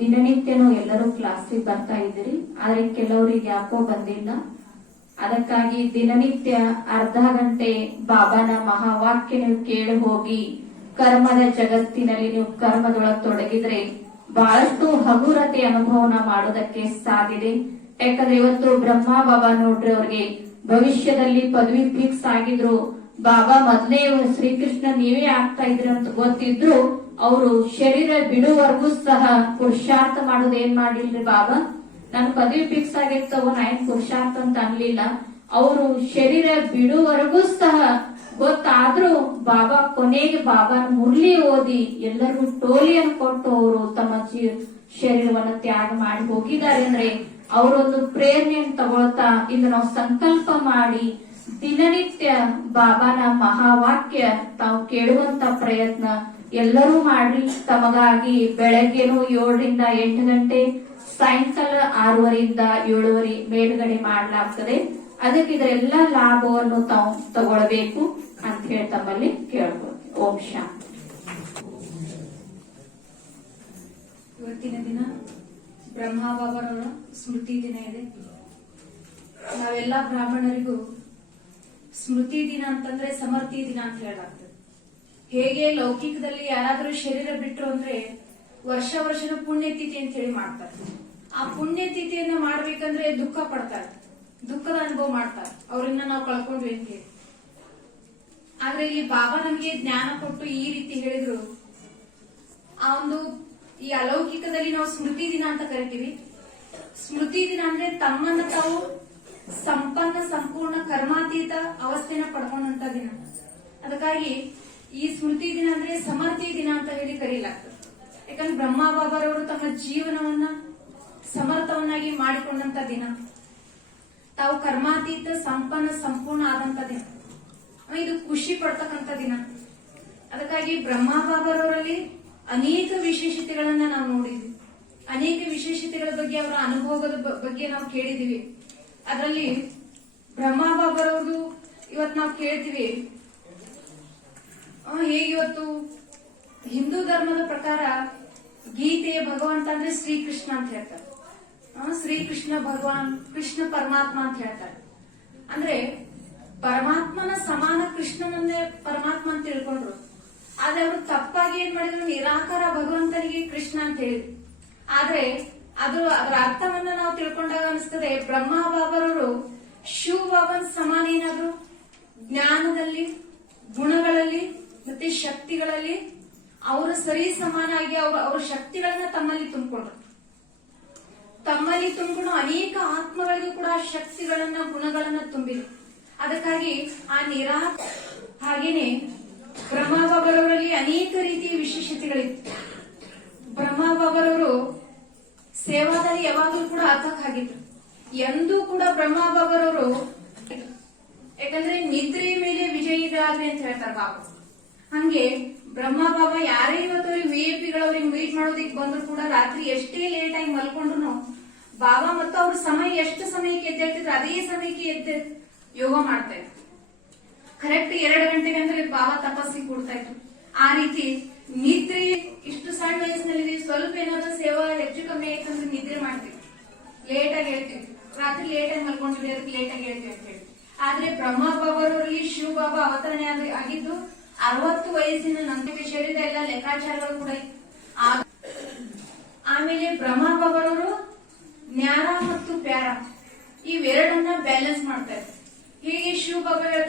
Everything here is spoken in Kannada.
ದಿನನಿತ್ಯನೂ ಎಲ್ಲರೂ ಕ್ಲಾಸಿಗೆ ಬರ್ತಾ ಇದ್ದೀರಿ, ಆದ್ರೆ ಕೆಲವರಿಗೆ ಯಾಕೋ ಬಂದಿಲ್ಲ. ಅದಕ್ಕಾಗಿ ದಿನನಿತ್ಯ ಅರ್ಧ ಗಂಟೆ ಬಾಬಾನ ಮಹಾವಾಕ್ಯ ನೀವು ಕೇಳಿ ಹೋಗಿ ಕರ್ಮದ ಜಗತ್ತಿನಲ್ಲಿ ನೀವು ಕರ್ಮದೊಳಗೆ ತೊಡಗಿದ್ರೆ ಬಹಳಷ್ಟು ಹಗುರತೆ ಅನುಭವನ ಮಾಡೋದಕ್ಕೆ ಸಾಧ್ಯತೆ. ಯಾಕಂದ್ರೆ ಇವತ್ತು ಬ್ರಹ್ಮ ಬಾಬಾ ನೋಡ್ರಿ, ಅವ್ರಿಗೆ ಭವಿಷ್ಯದಲ್ಲಿ ಪದವಿ ಫಿಕ್ಸ್ ಆಗಿದ್ರು. ಬಾಬಾ ಮೊದಲೇ ಶ್ರೀಕೃಷ್ಣ ನೀವೇ ಆಗ್ತಾ ಇದ್ರಿ ಅಂತ ಗೊತ್ತಿದ್ರು ಅವರು ಶರೀರ ಬಿಡುವವರೆಗೂ ಸಹ ಪುರುಷಾರ್ಥ ಮಾಡೋದು ಏನ್ ಮಾಡಿಲ್ರಿ. ಬಾಬಾ ನನ್ ಪದವಿ ಫಿಕ್ಸ್ ಆಗಿರ್ತವ ನಾ ಏನ್ ಪುರುಷಾರ್ಥ ಅಂತ ಅನ್ಲಿಲ್ಲ. ಅವರು ಶರೀರ ಬಿಡುವವರೆಗೂ ಸಹ ಗೊತ್ತಾದ್ರೂ ಬಾಬಾ ಕೊನೆಗೆ ಬಾಬಾನ ಮುರಳಿ ಓದಿ ಎಲ್ಲರಿಗೂ ಟೋಲಿಯನ್ನು ಕೊಟ್ಟು ಅವರು ತಮ್ಮ ಶರೀರವನ್ನು ತ್ಯಾಗ ಮಾಡಿ ಹೋಗಿದ್ದಾರೆ. ಅಂದ್ರೆ ಅವರೊಂದು ಪ್ರೇರಣೆಯನ್ನು ತಗೊಳ್ತಾ ಇಂದು ನಾವು ಸಂಕಲ್ಪ ಮಾಡಿ ದಿನನಿತ್ಯ ಬಾಬಾನ ಮಹಾವಾಕ್ಯ ತಾವು ಕೇಳುವಂತ ಪ್ರಯತ್ನ ಎಲ್ಲರೂ ಮಾಡ್ರಿ. ತಮಗಾಗಿ ಬೆಳಗ್ಗೆನೂ 7ರಿಂದ 8 ಗಂಟೆ, ಸಾಯಂಕಾಲ 6:30ರಿಂದ 7:30 ಮೇಲ್ಗಡೆ ಮಾಡಲಾಗ್ತದೆ. ಅದಕ್ಕೆ ಇದರೆಲ್ಲ ಲಾಭವನ್ನು ತಾವು ತಗೊಳ್ಬೇಕು ಅಂತ ಹೇಳಿ ತಮ್ಮಲ್ಲಿ ಕೇಳ್ಬೋದು. ಓಂ ಶಾಂತಿ. ಇವತ್ತಿನ ದಿನ ಬ್ರಹ್ಮ ಬಾಬಾರವರ ಸ್ಮೃತಿ ದಿನ ಇದೆ. ನಾವೆಲ್ಲ ಬ್ರಾಹ್ಮಣರಿಗೂ ಸ್ಮೃತಿ ದಿನ ಅಂತಂದ್ರೆ ಸಮರ್ಥಿ ದಿನ ಅಂತ ಹೇಳಲಾಗ್ತದೆ. ಹೇಗೆ ಲೌಕಿಕದಲ್ಲಿ ಯಾರಾದ್ರೂ ಶರೀರ ಬಿಟ್ರು ಅಂದ್ರೆ ವರ್ಷನೂ ಪುಣ್ಯತಿಥಿ ಅಂತ ಹೇಳಿ ಮಾಡ್ತಾರೆ. ಆ ಪುಣ್ಯತಿಥಿಯನ್ನ ಮಾಡ್ಬೇಕಂದ್ರೆ ದುಃಖ ಪಡ್ತಾರೆ, ದುಃಖದ ಅನುಭವ ಮಾಡ್ತಾರೆ, ಅವ್ರನ್ನ ನಾವು ಕಳ್ಕೊಂಡ್ವಿ ಅಂತ ಹೇಳಿ. ಆದ್ರೆ ಇಲ್ಲಿ ಬಾಬಾ ನಮ್ಗೆ ಜ್ಞಾನ ಕೊಟ್ಟು ಈ ರೀತಿ ಹೇಳಿದ್ರು. ಆ ಒಂದು ಈ ಅಲೌಕಿಕದಲ್ಲಿ ನಾವು ಸ್ಮೃತಿ ದಿನ ಅಂತ ಕರಿತೀವಿ. ಸ್ಮೃತಿ ದಿನ ಅಂದ್ರೆ ತಮ್ಮನ್ನ ತಾವು ಸಂಪೂರ್ಣ ಕರ್ಮಾತೀತ ಅವಸ್ಥೆನ ಪಡ್ಕೊಂಡಂತ ದಿನ. ಅದಕ್ಕಾಗಿ ಈ ಸ್ಮೃತಿ ದಿನ ಅಂದ್ರೆ ಸಮರ್ಥಿ ದಿನ ಅಂತ ಹೇಳಿ ಕರೀಲಾಗ್ತದೆ. ಯಾಕಂದ್ರೆ ಬ್ರಹ್ಮ ಬಾಬಾರವರು ತಮ್ಮ ಜೀವನವನ್ನ ಸಮರ್ಥವನ್ನಾಗಿ ಮಾಡಿಕೊಂಡಂತ ದಿನ, ತಾವು ಕರ್ಮಾತೀತ ಸಂಪೂರ್ಣ ಆದಂತ ದಿನ, ಇದು ಖುಷಿ ಪಡ್ತಕ್ಕಂತ ದಿನ. ಅದಕ್ಕಾಗಿ ಬ್ರಹ್ಮ ಬಾಬಾರವರಲ್ಲಿ ಅನೇಕ ವಿಶೇಷತೆಗಳನ್ನ ನಾವು ನೋಡಿದ್ವಿ. ಅನೇಕ ವಿಶೇಷತೆಗಳ ಬಗ್ಗೆ, ಅವರ ಅನುಭವದ ಬಗ್ಗೆ ನಾವು ಕೇಳಿದೀವಿ. ಅದರಲ್ಲಿ ಬ್ರಹ್ಮ ಬಾಬಾರವ್ರದು ಇವತ್ತು ನಾವು ಕೇಳ್ತೀವಿ. ಹೇಗೆ ಇವತ್ತು ಹಿಂದೂ ಧರ್ಮದ ಪ್ರಕಾರ ಗೀತೆಯ ಭಗವಂತ ಅಂದ್ರೆ ಶ್ರೀಕೃಷ್ಣ ಅಂತ ಹೇಳ್ತಾರೆ. ಶ್ರೀಕೃಷ್ಣ ಭಗವಾನ್, ಕೃಷ್ಣ ಪರಮಾತ್ಮ ಅಂತ ಹೇಳ್ತಾರೆ. ಅಂದ್ರೆ ಪರಮಾತ್ಮನ ಸಮಾನ ಕೃಷ್ಣನನ್ನೇ ಪರಮಾತ್ಮ ಅಂತ ತಿಳ್ಕೊಂಡ್ರು. ಆದ್ರೆ ಅವರು ತಪ್ಪಾಗಿ ಏನ್ ಮಾಡಿದ್ರು, ನಿರಾಕಾರ ಭಗವಂತನಿಗೆ ಕೃಷ್ಣ ಅಂತ ಹೇಳಿದ್ರು. ಆದ್ರೆ ಅದರ ಅರ್ಥವನ್ನ ನಾವು ತಿಳ್ಕೊಂಡಾಗ ಅನಿಸ್ತದೆ, ಬ್ರಹ್ಮ ಬಾಬಾರವರು ಶಿವ ಬಾಬನ್ ಸಮಾನ ಏನಾದ್ರು ಜ್ಞಾನದಲ್ಲಿ, ಗುಣಗಳಲ್ಲಿ ಮತ್ತೆ ಶಕ್ತಿಗಳಲ್ಲಿ ಅವರು ಸರಿ ಸಮಾನಾಗಿ ಅವರ ಶಕ್ತಿಗಳನ್ನ ತಮ್ಮಲ್ಲಿ ತುಂಬಿಕೊಂಡ್ರು. ಅನೇಕ ಆತ್ಮಗಳಿಗೂ ಕೂಡ ಶಕ್ತಿಗಳನ್ನ, ಗುಣಗಳನ್ನ ತುಂಬಿದ್ರು. ಅದಕ್ಕಾಗಿ ಆ ಹಾಗೇನೆ ಬ್ರಹ್ಮ ಬಾಬಾರವರಲ್ಲಿ ಅನೇಕ ರೀತಿಯ ವಿಶೇಷತೆಗಳಿತ್ತು. ಬ್ರಹ್ಮ ಬಾಬಾರವರು ಸೇವಾದಲ್ಲಿ ಯಾವಾಗಲೂ ಕೂಡ ಅತಕ್ ಆಗಿದ್ರು. ಎಂದೂ ಕೂಡ ಬ್ರಹ್ಮ ಬಾಬಾರವರು, ಯಾಕಂದ್ರೆ ನಿದ್ರೆಯ ಮೇಲೆ ವಿಜಯಿಗಳಾಗ್ರಿ ಅಂತ ಹೇಳ್ತಾರೆ ಬಾಬಾ. ಹಂಗೆ ಬ್ರಹ್ಮ ಬಾಬಾ ಯಾರೇ ಇವತ್ತು ವಿಐಪಿಗಳವ್ರಿಗೆ ಮೀಟ್ ಮಾಡೋದಿಕ್ ಬಂದ್ರು ಕೂಡ ರಾತ್ರಿ ಎಷ್ಟೇ ಲೇಟ್ ಆಗಿ ಮಲ್ಕೊಂಡ್ರು ಬಾಬಾ ಮತ್ತು ಅವ್ರ ಸಮಯ ಎಷ್ಟು ಸಮಯಕ್ಕೆ ಎದ್ದೇಳ್ತಿದ್ರು ಅದೇ ಸಮಯಕ್ಕೆ ಎದ್ದು ಯೋಗ ಮಾಡ್ತಾ ಇದ್ರು. ಕರೆಕ್ಟ್ 2 ಗಂಟೆಗೆ ಅಂದ್ರೆ ಬಾಬಾ ತಪಸ್ಸಿಗೆ ಕೊಡ್ತಾ ಇದ್ರು. ಆ ರೀತಿ ನಿದ್ರೆ, ಇಷ್ಟು ಸಣ್ಣ ವಯಸ್ಸಿನಲ್ಲಿ ಸ್ವಲ್ಪ ಏನಾದ್ರೂ ಸೇವಾ ಹೆಚ್ಚು ಕಮ್ಮಿ ಆಯ್ತಂದ್ರೆ ನಿದ್ರೆ ಮಾಡ್ತೀವಿ, ಲೇಟ್ ಆಗಿ ಹೇಳ್ತೀವಿ, ರಾತ್ರಿ ಲೇಟ್ ಆಗಿ ಮಲ್ಕೊಂಡಿವಿ, ಅದಕ್ಕೆ ಲೇಟ್ ಆಗಿ ಹೇಳ್ತೀವಿ ಅಂತ ಹೇಳಿ. ಆದ್ರೆ ಬ್ರಹ್ಮ ಬಾಬಾರವರಲ್ಲಿ ಶಿವ ಬಾಬಾ ಅವತರಣೆ ಆಗಿದ್ದು 60 ವಯಸ್ಸಿನ ನಂತರ ಶರೀರದ ಎಲ್ಲ ಲೆಕ್ಕಾಚಾರಗಳು ಕೂಡ. ಆಮೇಲೆ ಬ್ರಹ್ಮ ಬಾಬಾರವರು ಜ್ಞಾನ ಮತ್ತು ಪ್ಯಾರ ಇವೆರಡನ್ನ ಬ್ಯಾಲೆನ್ಸ್ ಮಾಡ್ತಾ ಇದ್ರು. ಹೀಗೆ ಶಿವ ಬಾಬಾ ಹೇಳ್ತಾರೆ,